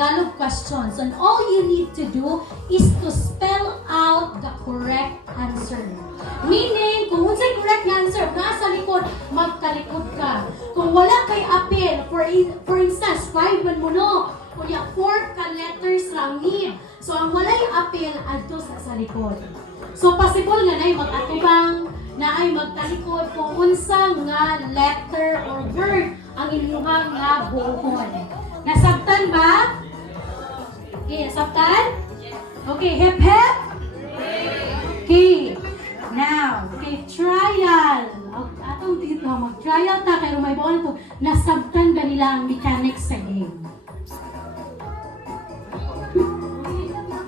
Tagalog questions. And all you need to do is to spell out the correct answer. Meaning, kung unsay correct answer, nasa likod, magkalikod ka. Kung wala kay appeal, for instance, 5 man mo no, kuya 4 ka letters lang need. So, ang walay appeal, adto sa likod. So, possible nga na mag-atubang, na ay magtalikod kung unsa nga letter or word ang inyuhang nga buhon. Nasabtan ba? Okay, nasabtan? Okay, hip hip? Okay, now, okay, trial. Atong dito, mag-trial ta, kaya may buwan ito, nasabtan ba nila ang mechanics sa game?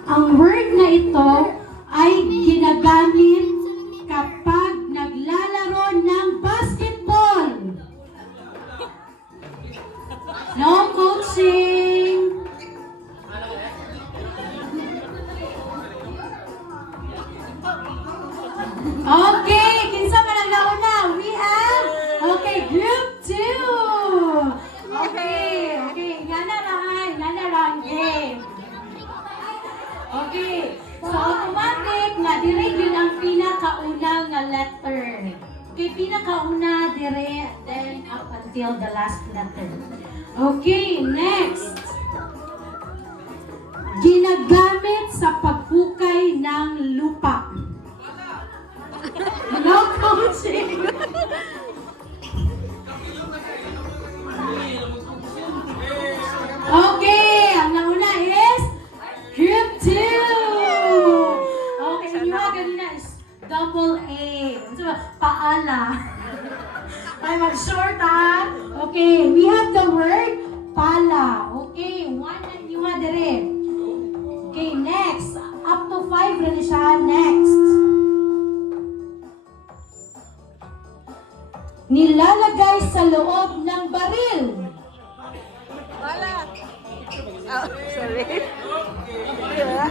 Ang word na ito ay ginagamit kapag naglalaro ng basketball. No coaching. Okay, kinsa man ang nauna? We have, okay, group 2. Okay, ngana lang game. Okay, so automatic nga dire yun ang pinakauna nga letter. Okay, pinakauna dire, then up until the last letter. Okay, next. Ginagamit sa paghukay ng lupa. No coaching. Okay, ang nauna is Group 2. Okay, yung mga ganina is double A. So, paala. Ay, mag-short ha. Okay, we have the word pala. Okay, one na nyo nga dire. Okay, next. Up to 5 rin siya. Next. Nilalagay sa loob ng baril. Wala. Oh, sorry.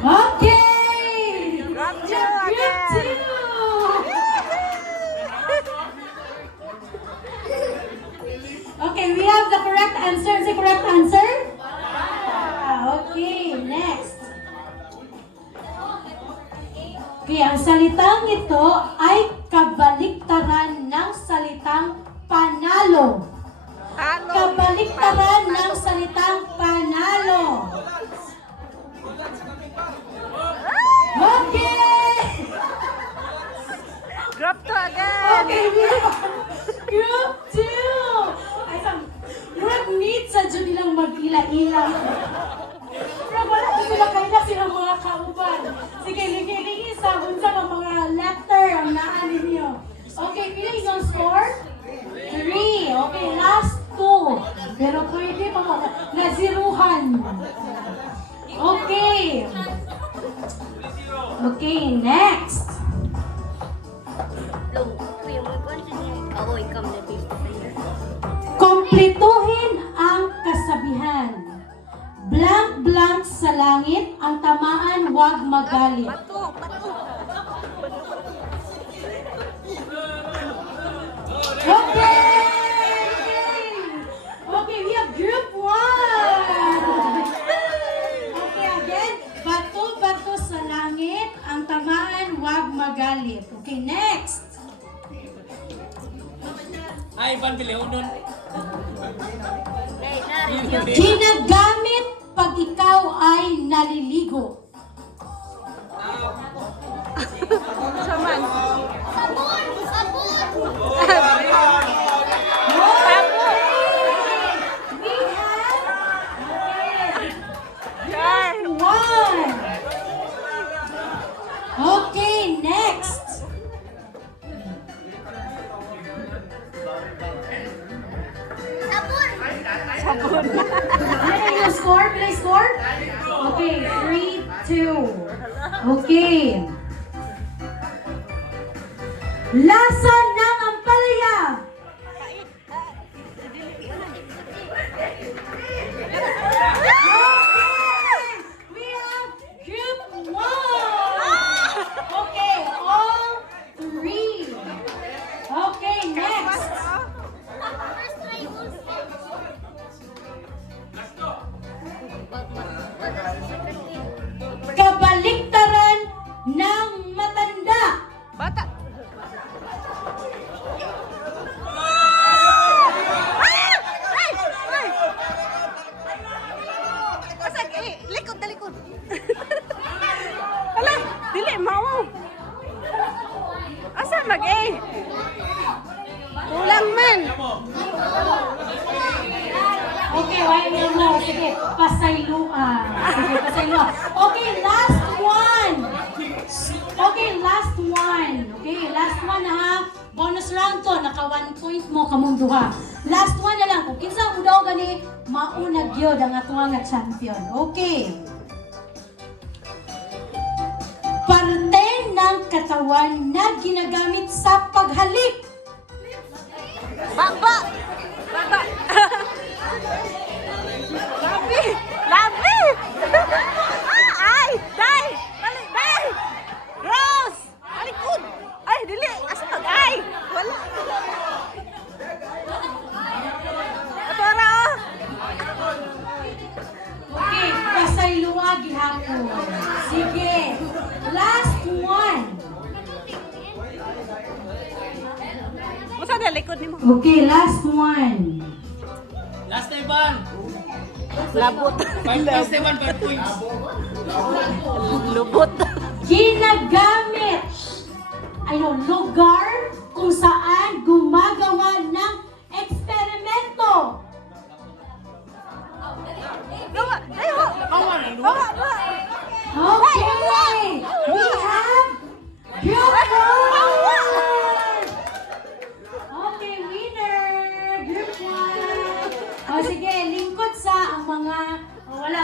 Okay! Group 2 Group again. 2! Okay, we have the correct answer. Is the correct answer? Okay, next. Okay, ang salitang ito ay kabaliktaran ng salitang panalo. Kabaliktaran ng salitang panalo. Okay! Group 2 again. Okay, we have Group 2! Ay, murag need sa dyan nilang mag-ila-ila. Pero wala ko sila kaila silang mga kauban. Sige, ligi sabon sa mga letter ang naan ninyo. Okay, pila yung score? 3. Okay, last 2. Pero pwede pa mo. Naziruhan. Okay. Okay, next. Kompletuhin ang kasabihan. Blank-blank sa langit, ang tamaan huwag magalit. Pato. Okay! Okay, we have group 1. Okay, again. Bato-bato sa langit, ang tamaan huwag magalit. Okay, next. Ay, Van Bileonon. Ginagamit pag ikaw ay naliligo. Saman. We have Sure. 1. Okay, next. Sabon. Play yung score? Play score? Okay, 3-2. Okay. Lasa ng ampalaya. Okay. We have group 1. Okay, all 3. Okay, next. pasaylua. Sige, pasaylua. Okay, last one. Okay, last one. Okay, last one na ha. Bonus round to, naka 1 point mo kamong duha. Last one na lang. Kung kinsa mo daw gani, maunag yun ang atuwa nga champion. Okay. Parte ng katawan na ginagamit sa paghalik. Baba! Baba! Labi! Labi! Ay! Day! Balik! Day! Rose! Alikod! Ay, dili! Asa mag? Ay! Wala! Ato ara oh! Okay, pasaylua gihapon. Sige. Last one. Masa na likod ni mo? Okay, last one. Last na Ivan. Labot. 5 points na Ivan, 5 points. Lubot. Ginagamit lugar kung saan gumagawa ng